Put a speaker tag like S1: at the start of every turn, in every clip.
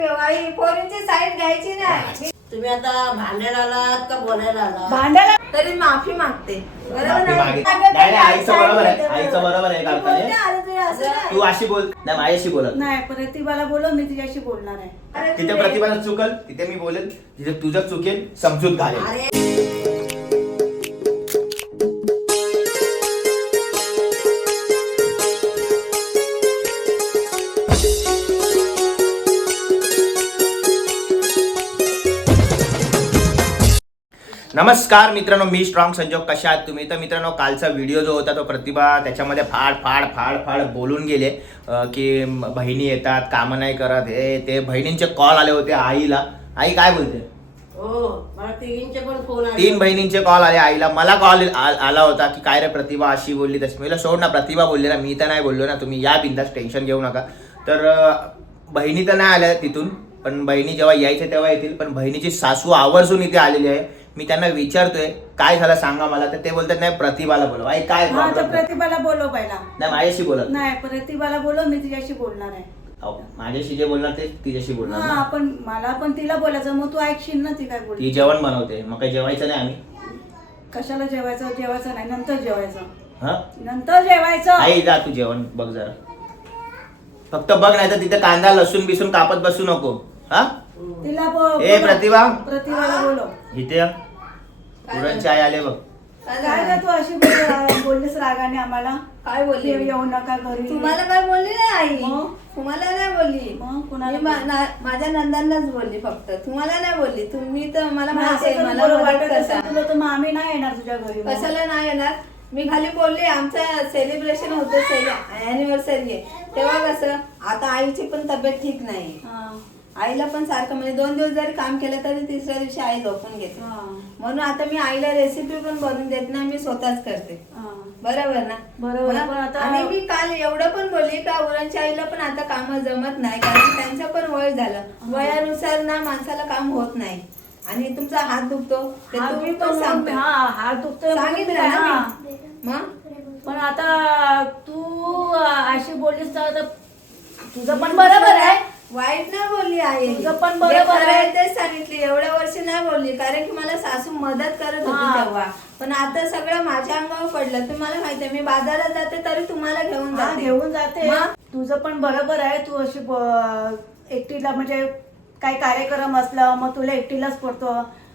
S1: पोरींची side घ्यायची नाही.
S2: तुम्ही आता भांडायला आलात का बोलायला आलात?
S1: भांडायला तरी माफी मागते.
S3: नाही आईचं बरोबर आहे, आईचं बरोबर आहे काकाने. तू अशी बोल नाही, माझ्याशी बोलत
S4: नाही. प्रतिभाला बोलव, मी तिच्याशी बोलणार आहे.
S3: तिथे प्रतिभाला चुकल, तिथे मी बोलेल, तिथे तुझं चुकेल, समजूत घालेल. नमस्कार मित्रांनो, मी स्ट्रॉंग संजोग. कशा आहात तुम्ही? तर मित्रांनो, कालचा व्हिडिओ जो होता तो प्रतिभा त्याच्यामध्ये फाड बोलून गेले की बहिणी येतात, कामं नाही करत, हे ते. बहिणींचे कॉल आले होते आईला. आई काय बोलते?
S2: हो, मला तिघींचे पण फोन आले.
S3: 3 बहिणींचे कॉल आले आईला. मला कॉल आला होता की काय रे प्रतिभा अशी बोलली तशी. मला सोड ना, प्रतिभा बोलली ना, मी तर नाही बोललो ना. तुम्ही या बिंदास, टेन्शन घेऊ नका. तर बहिणी तर नाही आल्या तिथून, पण बहिणी जेव्हा यायच्या तेव्हा येतील. पण बहिणीची सासू आवर्जून इथे आलेली आहे. मी त्यांना विचारतोय काय झालं सांगा मला, तर ते बोलतात नाही प्रतिभाला बोलव. आई काय
S4: प्रतिभाला बोलव पहिला.
S3: नाही माझ्याशी बोलत
S4: नाही, प्रतिभाला बोलव, मी तिच्याशी बोलणार आहे.
S3: माझ्याशी जे बोलणार ते तिच्याशी बोलणार.
S4: हा, पण मला पण तिला बोलायचं, मग तू ऐकशील ना ती काय बोलते.
S3: ती जेवण बनवते, मग काही जेवायचं नाही आम्ही.
S4: कशाला जेवायचं? जेवायचं नाही, नंतर जेवायचं.
S3: हा,
S4: नंतर जेवायचं.
S3: आई जा तू जेवण बघ जरा, फक्त बघ, नाही तर तिथे कांदा लसूण बिसून कापत बसू नको. हा,
S4: तिला
S3: ए प्रतिभा,
S4: प्रतिभाला बोलव.
S3: इथे पुरणची आई आले बघ.
S4: काय का तू अशी बोललीस रागाने आम्हाला?
S1: काय बोलली?
S4: येऊ नका घरी.
S1: तुम्हाला काय बोलली नाही आई?
S4: मग?
S1: तुम्हाला नाही बोलली.
S4: मग कुणाला?
S1: माझ्या नंदांनाच बोलली फक्त, तुम्हाला नाही बोलली. तुम्ही तर मला
S4: मग
S1: माहिती आहे,
S4: असं
S1: मला
S4: तुला
S1: मदत
S4: वाटत
S1: करता.
S4: असेल तुला तर मग आम्ही नाही येणार तुझ्या घरी. मग.
S1: कशाला नाही येणार? मी खाली बोलली आमचं सेलिब्रेशन होतं, अॅनिव्हर्सरी आहे तेव्हा. कसं आता आईची पण तब्येत ठीक नाही.
S4: हा.
S1: आईला पण सारखं म्हणजे 2 दिवस जरी काम केलं तरी तिसऱ्या दिवशी आई झोपून घेते.
S4: हा.
S1: म्हणून आता मी आईला रेसिपी पण बनवून देत नाही, मी स्वतःच करते.
S4: हा.
S1: बरोबर ना?
S4: बरोबर.
S1: मला-
S4: पण आता-
S1: आणि मी काल एवढं पण बोलली का उरणच्या आईला पण आता काम जमत नाही, कारण त्यांचं पण वय झालं. वयानुसार ना माणसाला काम होत नाही. आणि तुमचा हात दुखतो ते
S4: हात
S1: तुम्ही
S4: दुखतो
S1: पण
S4: म्हणून-
S1: सांगता.
S4: हा, हात दुखतोय म्हणून
S1: सांगितलं ना
S4: हा.
S1: मी. मग
S4: पण आता तू अशी बोललीस तर आता तुझं पण बरोबर आहे.
S1: वाईट नाही बोलली आई,
S4: तुझं पण
S1: जे
S4: बरोबर
S1: खरं
S4: आहे.
S1: तेच सांगितली. एवढ्या वर्षी नाही बोलली, कारण की मला सासू मदत करत
S4: हा.
S1: होती तेव्हा. पण आता सगळं माझ्या अंगावर पडलं. तुम्हाला माहितीये मी बाजारात जाते तरी तुम्हाला घेऊन
S4: हा,
S1: जाते.
S4: घेऊन जाते.
S1: मग?
S4: तुझं पण बरोबर आहे. तू अशी एकटीला म्हणजे काही कार्यक्रम असला मग तुला एकटीलाच पडतो.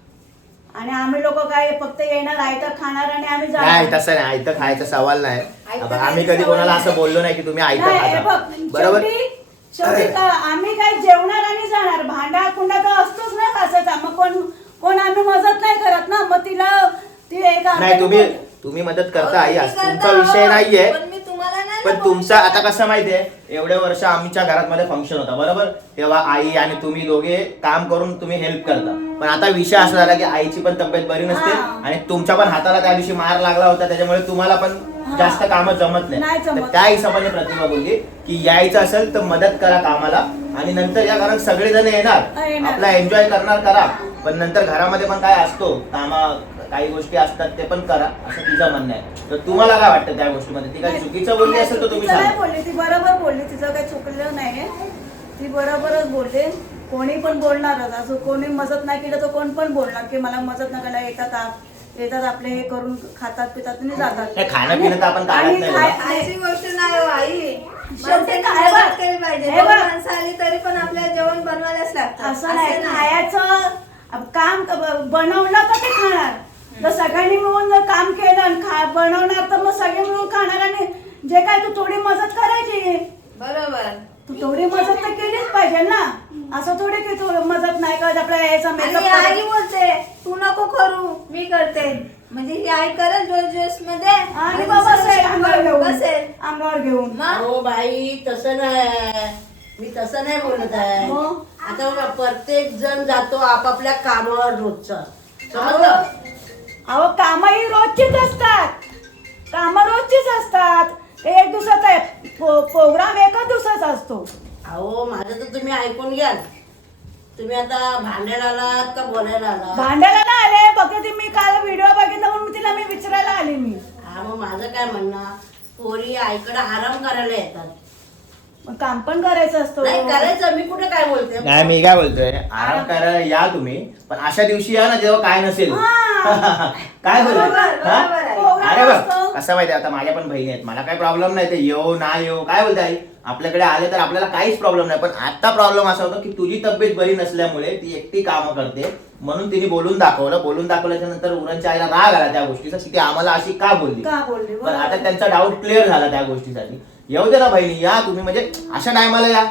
S4: आणि आम्ही लोक काय फक्त येणार आयतं खाणार आणि आम्ही
S3: नाही
S4: जाणार.
S3: तसं नाही, आयतं खायचा सवाल नाही.
S1: आयतं
S3: आम्ही
S1: खायचा
S3: कधी
S1: सवाल
S3: कोणाला
S1: नाही.
S3: असं बोललो नाही की तुम्ही आयतं
S4: नाही, हे
S3: खाता.
S4: बघ,
S3: बरोबर.
S4: शेवटी आम्ही काय जेवणार आणि जाणार. भांडा कुंडा तर असतोच ना कसाचा. मग कोण आम्ही मदत नाही करत ना. मग तिला ती एक
S3: नाही, तुम्ही मदत करता आई,
S1: तुम्ही
S3: असं
S1: करता,
S3: तुमचा विषय नाहीये.
S1: पण मी तुम्हाला नाही
S3: पण
S1: ना
S3: तुमचा
S1: बोलू
S3: आता
S1: शकत.
S3: कसं माहितीये, एवढ्या वर्ष आमच्या घरात मध्ये फंक्शन होता बरोबर, तेव्हा आई आणि तुम्ही दोघे काम करून तुम्ही हेल्प करता. पण आता विषय असा झाला की आईची पण तब्येत बरी नसते
S4: हा.
S3: आणि तुमच्या पण हाताला त्या दिवशी मार लागला होता, त्याच्यामुळे तुम्हाला पण जास्त कामं जमत
S4: नाही
S3: नाही.
S4: जमत.
S3: तर त्या हिशोबाने प्रतिभा बोलली की यायचं असेल तर मदत करा कामाला आणि नंतर या घरात सगळेजण येणार,
S4: येणार.
S3: आपला एन्जॉय करणार करा. पण नंतर घरामध्ये पण काय असतो, काही गोष्टी असतात ते पण करा, असं तिचं म्हणणं आहे. तर तुम्हाला काय वाटतं त्या गोष्टीमध्ये? ती काही चुकीचं बोलली असेल तर तुम्ही
S4: चुकीचं नाही
S3: सांगा.
S4: बोलली, ती बरोबर बोलली. तिचं काही चुकलं नाही. ती बरोबरच बोलते. कोणी पण बोलणारच. असं कोणी मदत नाही केलं तर कोण पण बोलणार की मला मदत नाही करायला येतात आपले हे करून खातात पितात आणि जातात.
S3: हे खाणं पिणं तर आपण काढत
S4: आणि
S3: नाही
S4: खाय-
S3: बघा.
S1: खायची गोष्ट नाही हो आई.
S4: शेवटी
S1: माणसाने
S4: काय
S1: मदत
S4: बघ,
S1: केली पाहिजे.
S4: हे
S1: 2
S4: बघ.
S1: माणसं आली तरी पण आपल्याला जेवण बनवायलाच लागतं.
S4: असं नाही, खायचं काम बनवलं तर ते खाणार. तर सगळ्यांनी मिळून जर काम केलं आणि बनवणार तर मग सगळे मिळून खाणार. आणि जे काय तू थोडी मदत करायची.
S1: बरोबर.
S4: तू थोडी मदत तर केलीच पाहिजे ना. असं थोडी की तू मदत नाही करत आपल्या यायचा
S1: आणि
S4: मेकअप.
S1: आई बोलते तू नको करू, मी करते. म्हणजे ही आई करत जोश मध्ये
S4: आणि बाबा बसेल अंगावर घेऊन.
S1: बसेल.
S4: अंगावर घेऊन.
S1: मग
S2: हो बाई, तसं नाही. मी तसं नाही बोलत आहे.
S4: मग?
S2: आता बघा, प्रत्येक जण जातो आपापल्या कामावर रोजचा. समजलं?
S4: अहो कामं ही रोजचीच असतात. कामं रोजचीच असतात. एक दिवसाचा प्रोग्राम एकच दिवसाचा असतो.
S2: अहो, माझं तर तुम्ही ऐकून घ्याल. तुम्ही आता भांडायला आलात का बोलायला आलात?
S4: भांडायला ना आले, फक्त मी काल व्हिडिओ बघितला म्हणून तिला मी विचारायला आले. मी
S2: हा, मग माझं काय म्हणणं, पोरी आईकडे आराम करायला येतात.
S4: मग काम पण करायचं असतं.
S2: नाही करायचं, मी कुठे काय बोलते.
S3: नाही मी काय बोलतोय आराम करायला या तुम्ही, पण अशा दिवशी या ना जेव्हा काय नसेल. काय बोलतो
S1: बरोबर आहे.
S3: अरे बघ कसं माहितीये, आता माझ्या पण बहिणी आहेत, मला काही प्रॉब्लेम नाही ते येऊ ना येऊ. काय बोलते आई, आपल्याकडे आले तर आपल्याला काहीच प्रॉब्लेम नाही. पण आता प्रॉब्लेम असा होता की तुझी तब्येत बरी नसल्यामुळे ती एकटी कामं करते, म्हणून तिने बोलून दाखवल्याच्या नंतर उरणच्या आईला राग आला त्या गोष्टीचा की ती आम्हाला अशी का बोलली. पण आता त्यांचा डाऊट क्लिअर झाला त्या गोष्टीसाठी. येऊ दे ना बहिणी, या तुम्ही, म्हणजे अशा टायमाला या.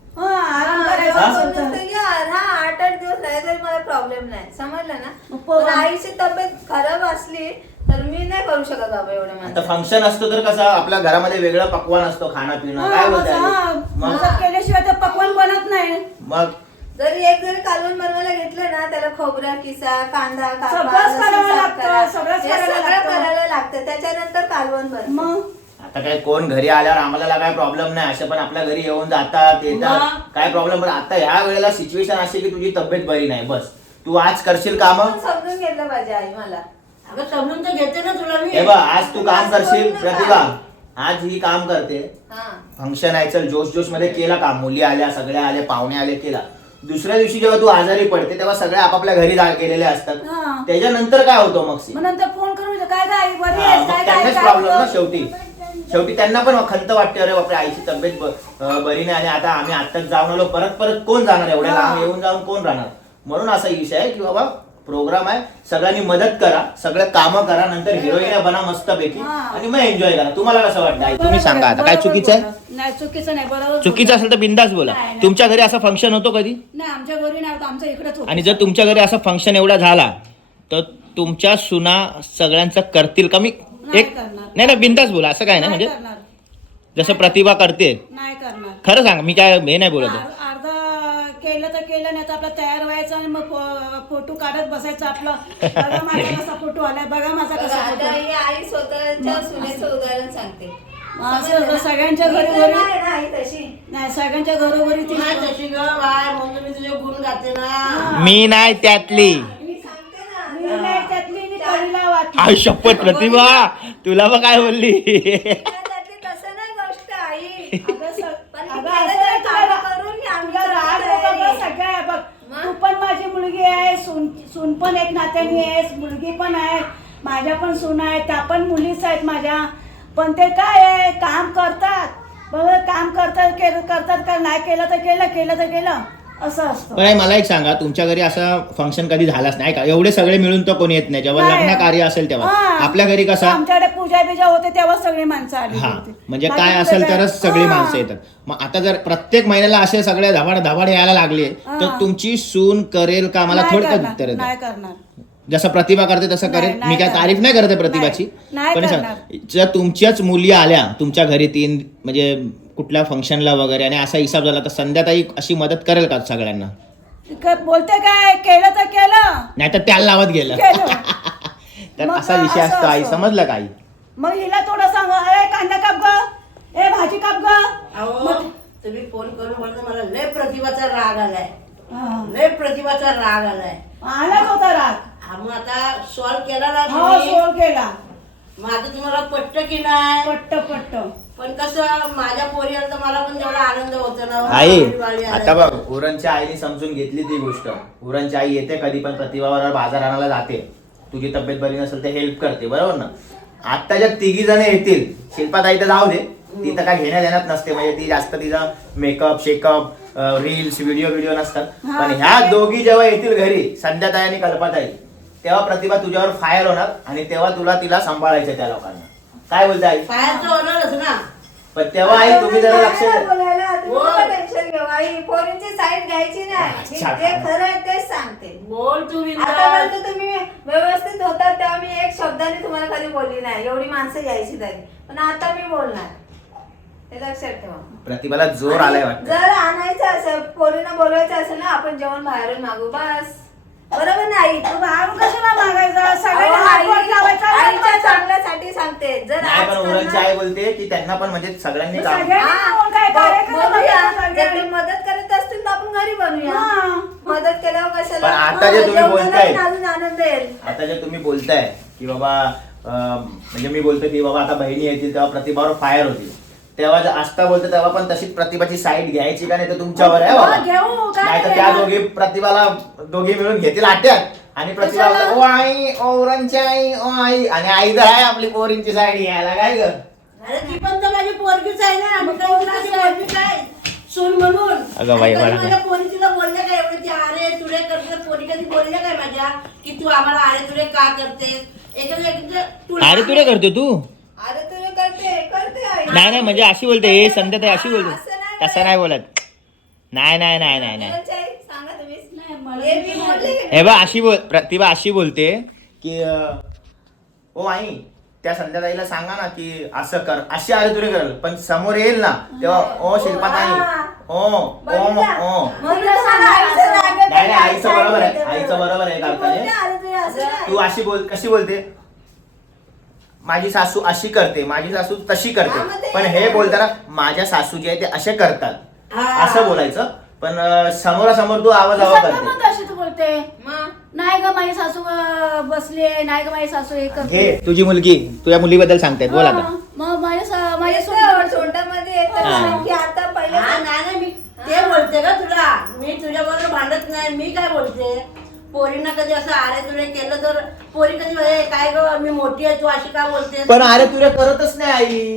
S4: आराम करायचा असेल तर.
S1: 8-8 दिवस राहिले तरी मला प्रॉब्लेम नाही, समजलं ना.
S4: मग
S1: पण आईची तब्येत खराब असली तर मी नाही करू शकत बाबा एवढं.
S3: आता
S1: माझं
S3: फंक्शन असतो तर कसं आपल्या घरामध्ये वेगळं पक्वान असतो, खाणं पिणं. काय बोलताय मग
S4: मसाज केल्याशिवाय ते पकवान बनत नाही.
S3: मग
S1: जरी कालवण बनवायला घेतलं ना, त्याला खोबरा किसा, कांदा कापा,
S4: सगळंच
S1: लसूण
S4: करावं
S1: साफ
S4: लागतं,
S1: करा.
S4: सगळंच
S1: हे
S4: करायला
S1: सगळं
S4: लागतं.
S1: करायला लागतं, त्याच्यानंतर कालवण बनतं.
S4: मग
S3: आता काय कोण घरी आल्यावर आम्हाला काय प्रॉब्लेम नाही, असे पण आपल्या घरी येऊन जातात येतात,
S2: मग?
S3: काय प्रॉब्लेम. पण आता ह्या वेळेला सिच्युएशन अशी की तुझी तब्येत बरी नाही, बस तू आज करशील काम.
S1: पण समजून घेतलं पाहिजे आई मला.
S2: अगं समजून तर घेते ना तुला मी.
S3: हे बघ आज तू काम करशील प्रतिभा, आज ही काम करते,
S1: हा
S3: फंक्शन आहे, चल जोश मध्ये केला काम, मुली आल्या, सगळ्या आले, पाहुणे आले, केला. दुसऱ्या दिवशी जेव्हा तू आजारी पडते तेव्हा सगळे आपापल्या घरी गेलेले असतात.
S4: हा.
S3: त्याच्यानंतर काय होतं मग
S4: मग नंतर फोन करून विचार, काय काय बरी
S3: हा,
S4: आहेस?
S3: मग
S4: काय
S3: त्यांनाच
S4: काय
S3: प्रॉब्लेम ना
S4: होतं?
S3: शेवटी त्यांना पण खंत वाटते, अरे बापरे आईची तब्येत बरी नाही आणि आता आम्ही आत्ताच जाऊन आलो, परत कोण जाणार, एवढ्या
S4: हा.
S3: लांब येऊन जाऊन कोण राहणार. म्हणून असा विषय आहे की बाबा प्रोग्राम आहे, सगळ्यांनी मदत करा, सगळं कामं करा, नंतर हिरोईन बना मस्तपैकी
S4: हा.
S3: आणि मग एन्जॉय करा. तुम्हाला कसं वाटतं आई? तुम्ही
S4: बरोबर
S3: सांगा आता काय
S4: बरोबर
S3: चुकीचं आहे?
S4: बोलला. नाही चुकीचं नाही, बरोबर
S3: चुकीचं
S4: बोलला.
S3: असेल तर बिंदास बोला.
S4: नाही, नाही.
S3: तुमच्या घरी असा फंक्शन होतो कधी?
S4: नाही आमच्या घरी नाही होतं, आमच्या इकडेच होतं.
S3: आणि जर तुमच्या घरी असा फंक्शन एवढा झाला तर तुमच्या सुना सगळ्यांचं करतील का? मी
S4: नाही करणार.
S3: नाही बिंदास बोला, असं काय नाही,
S4: नाही
S3: म्हणजे
S4: करणार,
S3: जसं प्रतिभा करते
S4: नाही करणार.
S3: खरं सांग, मी काय हे नाही बोलत आहे.
S4: अर्धा केलं तर केलं, नाही तर आपलं तयार व्हायचं आणि मग फोटो काढत बसायचं आपलं. बघा माझा कसा फोटो आलाय, बघा माझा
S1: बघा,
S4: कसा
S1: आता
S4: फोटो.
S1: ही आई स्वतःच्या सुनेचं उदाहरण सांगते.
S4: असं सगळ्यांच्या
S1: मी तर
S4: घरोघरी
S1: नाही ना आई तशी.
S4: नाही, सगळ्यांच्या घरोघरी ती
S2: नाही तशी ग बाय, म्हणून मी तुझे गुण गाते ना.
S3: मी नाही त्यातली.
S1: मी सांगते ना.
S4: मी नाही त्यातली, मी कळीला वाटली.
S3: आई शपथ प्रतिभा, तुला मग काय बोलली?
S1: त्यातली तसं नाही गोष्ट आई.
S4: अगं
S1: पण
S4: अगं
S1: केलं
S4: असं
S1: तरी
S4: नाही,
S1: कामं करून घ्या, आम्ही
S4: तुला राग
S1: करतो
S4: नको
S1: तयारी.
S4: गं, सगळं आहे बघ.
S1: मग?
S4: तू पण माझी मुलगी आहे, सून पण एक नात्याने आहेस, मुलगी पण आहे, माझ्या पण सून आहे, त्या पण मुलीच आहेत माझ्या. पण ते काय आहे, काम करतात बघा, काम करतात का नाही केलं तर केलं तर केलं असं असतं.
S3: पण आई, मला एक सांगा, तुमच्या घरी असं फंक्शन कधी झालाच नाही का? एवढे सगळे मिळून तर कोणी येत नाही, जेव्हा
S4: नाही.
S3: लग्न कार्य असेल तेव्हा.
S4: हा.
S3: आपल्या घरी कसं
S4: आमच्याकडे पूजा बिजा होते तेव्हा सगळी माणसं आली
S3: हा,
S4: होती.
S3: म्हणजे
S4: बाकी
S3: काय
S4: कुठे
S3: असेल
S4: काय-
S3: तरच सगळी
S4: हा.
S3: माणसं येतात. मग आता जर प्रत्येक महिन्याला असे सगळे धबाड यायला लागले तर
S4: हा.
S3: तुमची सून करेल का? मला
S4: नाही
S3: थोडक्यात
S4: करणार,
S3: उत्तर येतं.
S4: नाही करणार.
S3: जसं प्रतिभा करते तसं
S4: नाही,
S3: करेल.
S4: नाही
S3: मी काय
S4: करणार.
S3: तारीफ नाही करत आहे प्रतिभाची,
S4: नाही
S3: पण सांग,
S4: करणार.
S3: जर तुमच्याच मुली आल्या तुमच्या घरी 3 म्हणजे कुठल्या फंक्शनला वगैरे आणि असा हिसाब झाला तर संध्याताई अशी मदत करेल का सगळ्यांना?
S4: बोलते काय, केलं तर केलं,
S3: नाही तर त्याला लावत गेलं
S4: केलं.
S3: तर
S4: मग
S3: असा विषय
S4: असं-
S3: असतो आई,
S4: असं.
S3: समजलं का आई?
S4: मग हिला थोडं सांग, ए कांदा काप ग, ए भाजी काप ग.
S2: अहो तुम्ही फोन करून बोलता मला लय प्रतिभाचा राग आलाय,
S4: हा.
S2: लय प्रतिभाचा राग आलाय.
S4: आलाच होता राग.
S2: हा, मग आता सॉल्व केला ना
S4: हो
S2: तुम्ही?
S4: सोड केला.
S2: मग आता तुम्हाला पट्ट की नाही?
S4: पट्ट
S2: पण कसं माझ्या पोरीला तर मला पण तेवढा आनंद होतो ना.
S3: आई
S2: पोरीवाली आली.
S3: आता बघ, उरणच्या आईने समजून घेतली ती गोष्ट. उरणची आई येते कधी पण प्रतिभावर बाजार आणायला जाते, तुझी तब्येत बरी नसेल तर हेल्प करते, बरोबर ना? आता ज्या 3 जण येतील, शिल्पाताई तर जाऊ दे, ती तर काय घेण्या देण्यात नसते, म्हणजे ती जास्त तिचा मेकअप शेकअप रील्स व्हिडिओ नसतात.
S4: हा,
S3: पण ह्या
S4: ते-
S3: दोघी जेव्हा येतील घरी, संध्याताई आणि कल्पताई, तेव्हा प्रतिभा तुझ्यावर फायर होणार आणि तेव्हा तिला सांभाळायचं त्या लोकांना. काय बोलते आई?
S2: फायरचं होणारच ना.
S3: पण तेव्हा आई तुम्ही जरा लक्ष
S1: नाही
S3: द्या.
S1: बोलायला, तुम्ही
S2: बोल.
S1: नका टेन्शन घेऊ आई. पोरींची साईड घ्यायची नाही. मी
S3: अच्छा.
S1: जे खरं आहे तेच सांगते.
S2: बोल तू बिंदास.
S1: आतापर्यंत तुम्ही व्यवस्थित होतात तेव्हा मी एक शब्दाने तुम्हाला कधी बोलली नाही, एवढी माणसं यायची तरी. पण आता मी बोलणार, हे लक्षात ठेवा.
S3: प्रतिभाला जोर आलाय वाटतं.
S1: जर आणायचं असेल, पोरींना बोलवायचं असेल ना, आपण जेवण बाहेरून मागू बस. बरोबर नाही?
S4: तू बाहेर कशाला मागायचा,
S1: अहो,
S4: सगळ्यांना हातभार लावायचा,
S1: आईच्या
S4: लावायचा.
S1: चांगल्यासाठी सांगते. जर
S3: नाही
S1: आज
S3: पण उरणची
S1: करणार-
S3: आई बोलते की त्यांना पण म्हणजे सगळ्यांनी
S4: मग
S3: काम
S4: सगळ्यांनी मिळून काय कार्यक्रम
S1: बोलूया.
S4: करायचा
S1: जर ते
S4: सगळ्यांनी.
S1: मदत करत असतील तर आपण घरी बनवूया.
S4: हा.
S1: मदत केल्यावर कशाला?
S3: पण आता जे तुम्ही
S1: जेवणाला
S3: बोलताय-
S1: पण अजून आनंद येईल.
S3: आता जे तुम्ही बोलताय की बाबा म्हणजे मी बोलतो की बाबा आता बहिणी येतील तेव्हा प्रतिभावर फायर होतील, तेव्हा जर आस्था बोलते तेव्हा पण तशीच प्रतिभाची साईड घ्यायची का नाही तर तुमच्यावर आहे
S4: हो,
S3: बाबा.
S4: घेऊ, काय
S3: नाही तर
S4: नाही
S3: त्या
S4: घेणार.
S3: दोघी प्रतिभाला दोघी मिळून घेतील आट्यात आणि प्रतिभा
S4: कशाला?
S3: बोलते, ओ आई ओ उरणची आई ओ आई आणि आई तर आहे आपली पोरींची साईड घ्यायला काय ग.
S2: अरे ती पण तर माझी पोरगीच आहे ना, मी काही माझी पोरगी काय सून म्हणून.
S3: अगं बाई,
S2: आणि कधी
S3: मला
S2: माझ्या पोरी तिला बोलल्या काय एवढं ती अरे तुरे करते, पोरी कधी बोलल्या काय माझ्या की तू आम्हाला अरे तुरे का करतेस?
S3: अरे तुरे करतो तू
S1: अरे तुला करते आई.
S3: नाही म्हणजे अशी बोलते हे संध्याताई अशी
S1: असं
S3: बोलते
S1: नाही
S3: तसं नाही बोलत. नाही
S1: उरणची आई, सांगा तुम्हीच.
S4: नाही, मला
S1: हे मी बोलले की
S3: हे बा अशी बोल प्रतिभा अशी बोलते की ओ आई त्या संध्याताईला सांगा ना की असं कर अशी अरे तुरे करल पण समोर येईल ना तेव्हा ओ शिल्पा नाही ओ ओ
S1: बघितलं?
S3: ओ
S1: म्हणून तर मला आईचं रागत
S3: नाही
S1: आहे.
S3: आईचं बरोबर आहे आईचं बरोबर आहे
S1: मी
S3: काकाने.
S1: बोलते, अरे तुला असं नाही.
S3: तू अशी बोल कशी बोलते माझी सासू अशी करते माझी सासू तशी
S1: हा, मग
S3: करते
S1: ते
S3: पण हे बोलताना माझ्या सासू जे आहे ते असे करतात
S2: हा.
S3: असं बोलायचं पण समोरासमोर तू आवाज
S4: तू
S3: आवा
S4: सगळं
S3: करते.
S4: मग तशीच बोलते.
S1: मग
S4: नाही ग माझी सासू बसली आहे, नाही ग माझी सासू हे करते.
S3: घे तुझी मुलगी तुझ्या मुलीबद्दल सांगतायत बोल आता.
S4: हा, मग माझ्या
S1: येतं, तोंडामध्ये येतं
S3: हा.
S1: की आता पहिले
S2: नाही मी ते बोलते का तुला, मी तुझ्याबरोबर भांडत नाही. मी काय बोलते पोरींना कधी असं अरे तुरे केलं तर पोरी कधी "ए, काय ग मी मोठी आहे तू अशी का बोलते?"
S3: पण अरे तुला करतच नाही आई.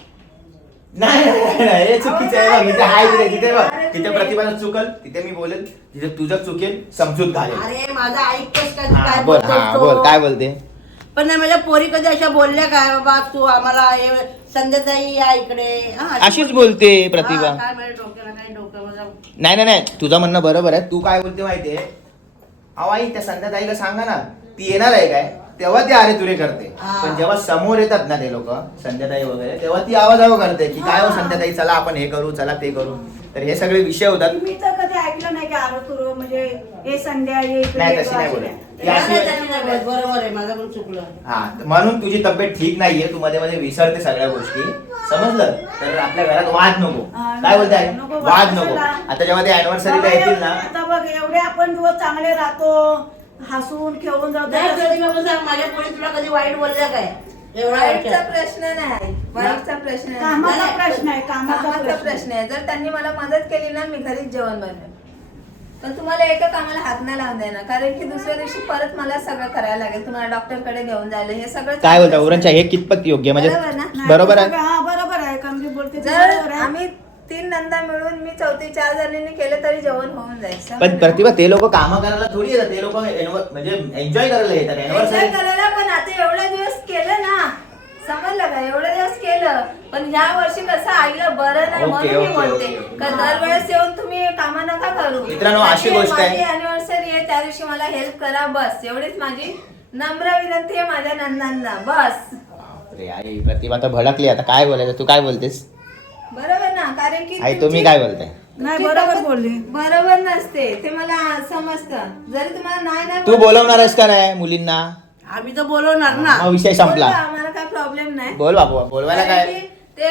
S3: नाही नाही, नाही, हे चुकीचं आहे बघ इथे आहे तिथे तिथे बघ तिथे प्रतिभाला चुकल तिथे मी बोलेल तिथे तुझं चुकेल समजूत घालेल.
S2: अरे माझा ऐकतोस का
S3: हा
S2: काय
S3: बोल
S2: बोलतोस
S3: हा
S2: तो?
S3: बोल काय बोलते.
S2: पण नाही माझ्या पोरी कधी अशा बोलल्या काय बाबा तू आम्हाला हे संध्याताई या इकडे हा,
S3: अशीच बोलते प्रतिभा.
S2: हा, काय माझ्या डोक्याला काय डोकं माझं
S3: नाही नाही नाही तुझं म्हणणं बरोबर आहे. तू काय बोलते माहितीये अहो आई त्या संध्याताईला सांगा ना ती येणार आहे काय तेव्हा ती अरे तुरे करते
S2: हा.
S3: पण जेव्हा समोर येतात ना ते लोक संध्याताई वगैरे तेव्हा ती आवाजावं करते की काय हो संध्याताई चला आपण हे करू चला ते करू. तर हे सगळे विषय होतात.
S4: मी तर कधी ऐकलं नाही की आरो तुरो म्हणजे हे संध्या हे इकडे
S3: नाही
S4: ये,
S3: तशी नाही
S4: अशी
S3: बोलत.
S4: नाही.
S3: ती अशी-
S2: त्याची नाही बोलत. बरोबर आहे माझं पण चुकलं.
S3: हा म्हणून तुझी तब्येत ठीक नाहीये तू मध्ये मध्ये विसरते सगळ्या गोष्टी समजलं तर आपल्या घरात वाद नको.
S4: हा,
S3: काय बोलताय
S4: नको,
S3: वाद नको.
S4: कशाला?
S3: आता जेव्हा ते अॅनिव्हर्सरीला
S4: बाबा,
S3: येतील ना
S4: आता बघ एवढे आपण दिवस चांगले राहतो हसून खेळून जातो
S2: नाही
S4: तसं-
S2: कधी बाबा सांग माझ्या पोरी तुला कधी वाईट बोलल्या काय एवढा
S1: वाईटचा प्रश्न नाही वाईटचा प्रश्न नाही.
S4: कामाचा
S2: नाही,
S4: प्रश्न आहे कामाचा
S1: कामाचा प्रश्न आहे. जर त्यांनी मला मदत केली ना मी घरीच जेवण बनवेन पण तुम्हाला एका कामाला हात नाही लावून देणार कारण की दुसऱ्या दिवशी परत मला सगळं करायला लागेल तुम्हाला डॉक्टरकडे घेऊन जायला हे सगळं
S3: काय बोलता उरणच्या हे कितपत योग्य म्हणजे
S1: बरोबर ना?
S4: नाही,
S3: बरोबर
S4: ते
S3: आहे.
S4: सगळं- हा बरोबर आहे कारण की बोलते ते
S1: जर
S4: बरोबर आहे.
S1: आम्ही 3 नंदा मिळून मी 4 जणींनी केलं तरी जेवण होऊन जाईल
S3: पण
S1: समजलं?
S3: प्रतिभा ते लोक कामं करायला थोडी येतात ते लोक म्हणजे एन्जॉय करायला येतात
S1: एन्जॉय
S3: अॅनिव्हर्सरी.
S1: करायला पण आता एवढे दिवस केलं ना समजलं का एवढे दिवस केलं पण ह्या वर्षी कसं आईला बरं नाही
S3: ओके,
S1: म्हणून मी
S3: ओके,
S1: बोलते
S3: ओके.
S1: का दरवेळेस येऊन तुम्ही कामं नका करू
S3: मित्रांनो, अशी गोष्ट आहे.
S1: माझी अॅनिव्हर्सरी आहे त्या दिवशी मला हेल्प करा बस एवढीच माझी नम्र विनंती आहे माझ्या नंदांना बस
S3: बापरे, आई प्रतिभा तर भडकली आता काय बोलायचं तू काय बोलतेस
S1: बरोबर ना कारण की
S3: आई तुम्ही
S1: तुमची-
S3: काय बोलताय.
S4: नाही
S1: तुमची
S4: बरोबर
S1: तब्येत
S4: बोलली
S1: बरोबर नसते ते मला समजतं जरी तुम्हाला नाही
S3: तू बोलवणार आहेस का नाही मुलींना
S2: आम्ही तर बोलवणार ना
S3: मग विषय संपला.
S1: बोलवा, आम्हाला काय प्रॉब्लेम नाही
S3: बोल बाबू बोलवायला
S1: कारण
S3: काय
S1: की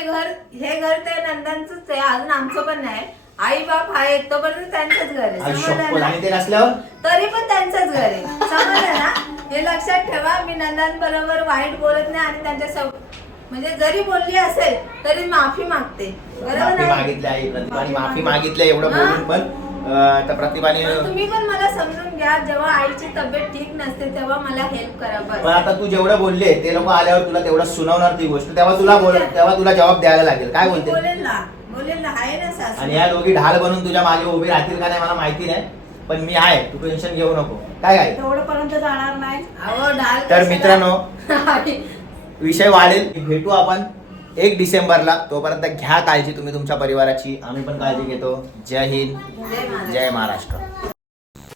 S1: हे घर ते नंदांचंच आहे अजून आमचं पण नाही आई बाप आहेत तोपर्यंत त्यांचंच घर आहे
S3: आई
S1: समजलं
S3: शप्पथ,
S1: ना?
S3: आणि ते नसल्यावर
S1: तरी पण त्यांचंच घर आहे समजलं ना हे लक्षात ठेवा मी नंदांबरोबर वाईट बोलत नाही आणि त्यांच्या म्हणजे जरी बोलली असेल तरी माफी मागते बरोबर
S3: माफी
S1: ना?
S3: मागितली आई प्रतिभाने माफी मागितली एवढं
S1: हा.
S3: बोलून पण त्या प्रतिभाने
S1: पण तुम्ही पण मला समजून घ्या जेव्हा आईची तब्येत ठीक नसते तेव्हा मला हेल्प करा
S3: पण
S1: बस
S3: आता तू जेवढं बोलले ते लोक आल्यावर तुला तेवढं सुनावणार ती गोष्ट तेव्हा तुला जबाब द्यायला लागेल काय
S1: मी
S3: बोलते.
S1: बोलेल ना आहे ना सासू
S3: आणि या दोघी ढाल बनून तुझ्या मागे उभी राहतील का नाही मला माहिती नाही पण मी आहे तू टेन्शन घेऊ नको काय काय.
S4: तेवढं पर्यंत जाणार नाही
S1: अहो ढाल
S3: तर
S1: कशाला?
S3: मित्रांनो विषय वाढेल भेटू आपण 1 डिसेंबरला तोपर्यंत घ्या काळजी तुम्ही तुमच्या परिवाराची आम्ही पण काळजी घेतो. जय हिंद
S1: जय महाराज.
S3: जय महाराष्ट्र.